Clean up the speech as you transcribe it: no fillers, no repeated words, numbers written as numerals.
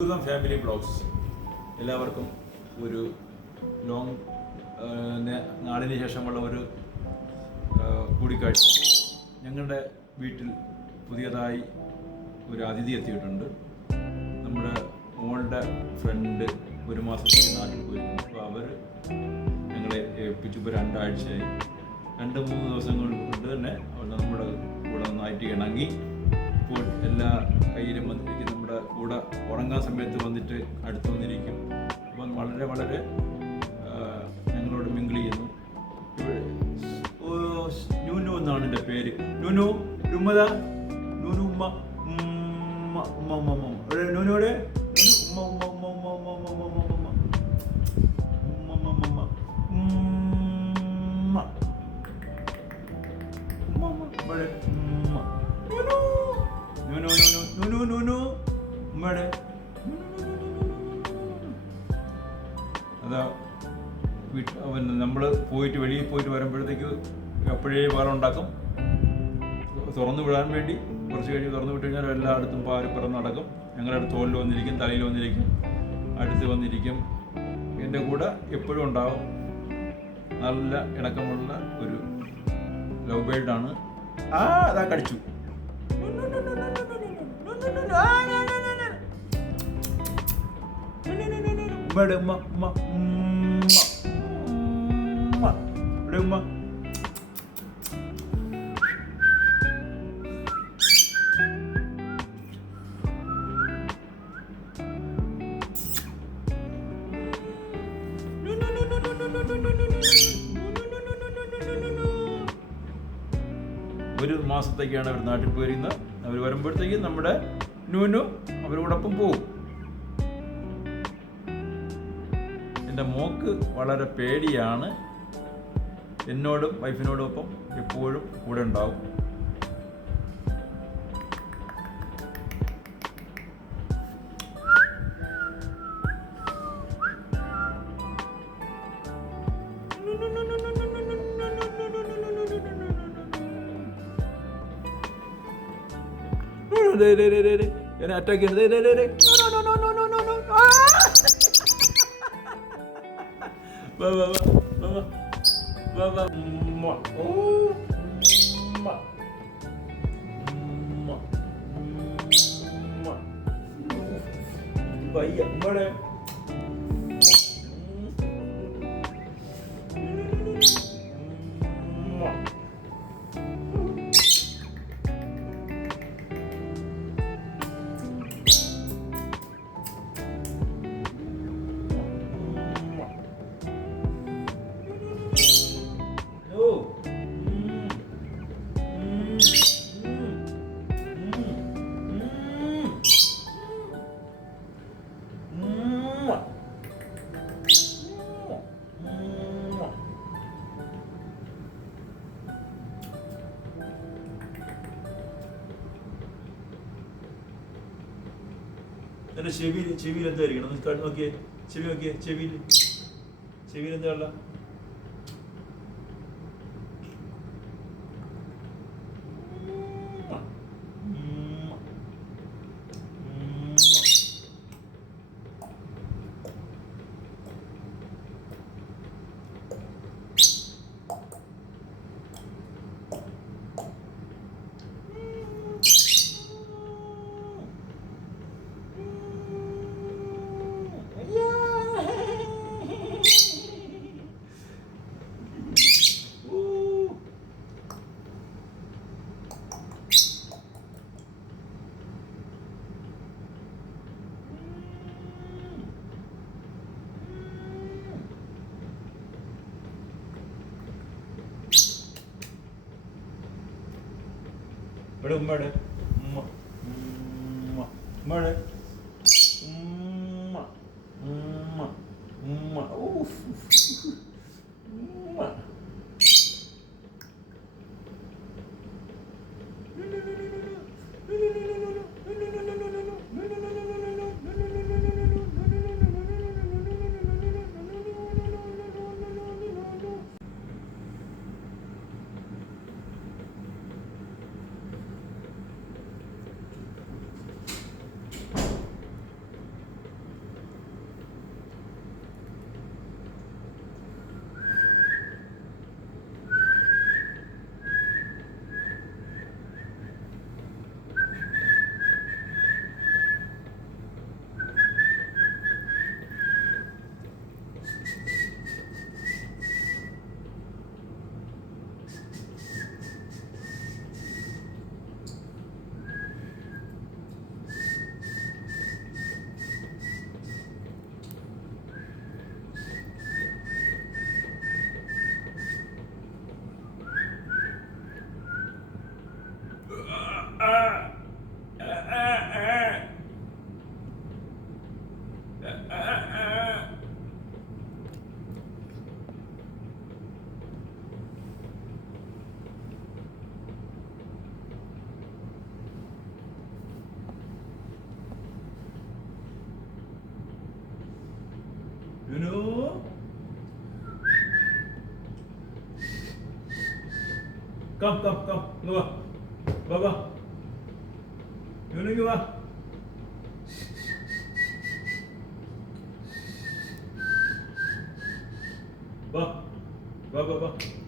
Family blogs എല്ലാവർക്കും ഒരു long നാളിന് ശേഷമുള്ള ഒരു കൂടിക്കാഴ്ച. ഞങ്ങളുടെ വീട്ടിൽ പുതിയതായി ഒരു അതിഥി എത്തിയിട്ടുണ്ട്. നമ്മുടെ മോളുടെ ഫ്രണ്ട് ഒരു മാസത്തേക്ക് നാട്ടിൽ പോയിരുന്നു. അപ്പോൾ അവർ ഞങ്ങളെ ഏൽപ്പിച്ചപ്പോൾ 2 ആഴ്ചയായി. 2-3 ദിവസങ്ങൾ കൊണ്ട് തന്നെ നമ്മുടെ കൂടെ നന്നായിട്ട് ഇണങ്ങി ഇപ്പോൾ എല്ലാ കയ്യിലും വന്നിരിക്കും. നമ്മുടെ കൂടെ ഉറങ്ങാൻ സമയത്ത് വന്നിട്ട് അടുത്ത് വന്നിരിക്കും. അപ്പം വളരെ ഞങ്ങളോട് മിങ്കിൾ ചെയ്യുന്നു. നൂനു എന്നാണ് എൻ്റെ പേര്. നൂനു ഉമ്മത നൂനു ഉമ്മ നൂനോടെ ഉമ്മ ഉമ്മ ഉമ്മ ഉമ്മ ഉമ്മ ഉമ്മ ഉമ്മ ഉമ്മ ഉമ്മ അതാ നമ്മൾ വെളിയിൽ പോയിട്ട് വരുമ്പോഴത്തേക്ക് എപ്പോഴേ പാലുണ്ടാക്കും. തുറന്നു വിടാൻ വേണ്ടി കുറച്ച് കഴിഞ്ഞ് തുറന്നു വിട്ട് കഴിഞ്ഞാൽ എല്ലായിടത്തും പാല് പിറന്ന് നടക്കും. ഞങ്ങളുടെ അടുത്ത് തോളിൽ വന്നിരിക്കും, തലയിൽ വന്നിരിക്കും, അടുത്ത് വന്നിരിക്കും. എൻ്റെ കൂടെ എപ്പോഴും ഉണ്ടാവും. നല്ല ഇണക്കമുള്ള ഒരു ലവ് ബേർഡാണ്. അതാ കടിച്ചു. ഒരു മാസത്തേക്കാണ് അവർ നാട്ടിൽ പോയിരുന്നത്. അവർ വരുമ്പോഴത്തേക്കും നമ്മുടെ നൂനു അവരോടൊപ്പം പോകും. എൻ്റെ മോക്ക് വളരെ പേടിയാണ്. എന്നോടും വൈഫിനോടും ഒപ്പം എപ്പോഴും കൂടെ ഉണ്ടാവും. അറ്റാക്ക് അമ്മടെ എൻ്റെ ചെവിയിൽ എന്തായിരിക്കണം? നോക്കിയേ, ചെവി നോക്കിയേ, ചെവിയിൽ എന്താ ഉള്ള? ഉമ്മയുടെ ഉമ്മ ഉമ്മയുടെ ഉമ്മ ഉമ്മ ഉമ്മ ഉമ്മ. Come, come, come. Iങ്ങ് വാ. വാ, വാ. ഇങ്ങ് വാ. വാ, വാ, വാ, വാ.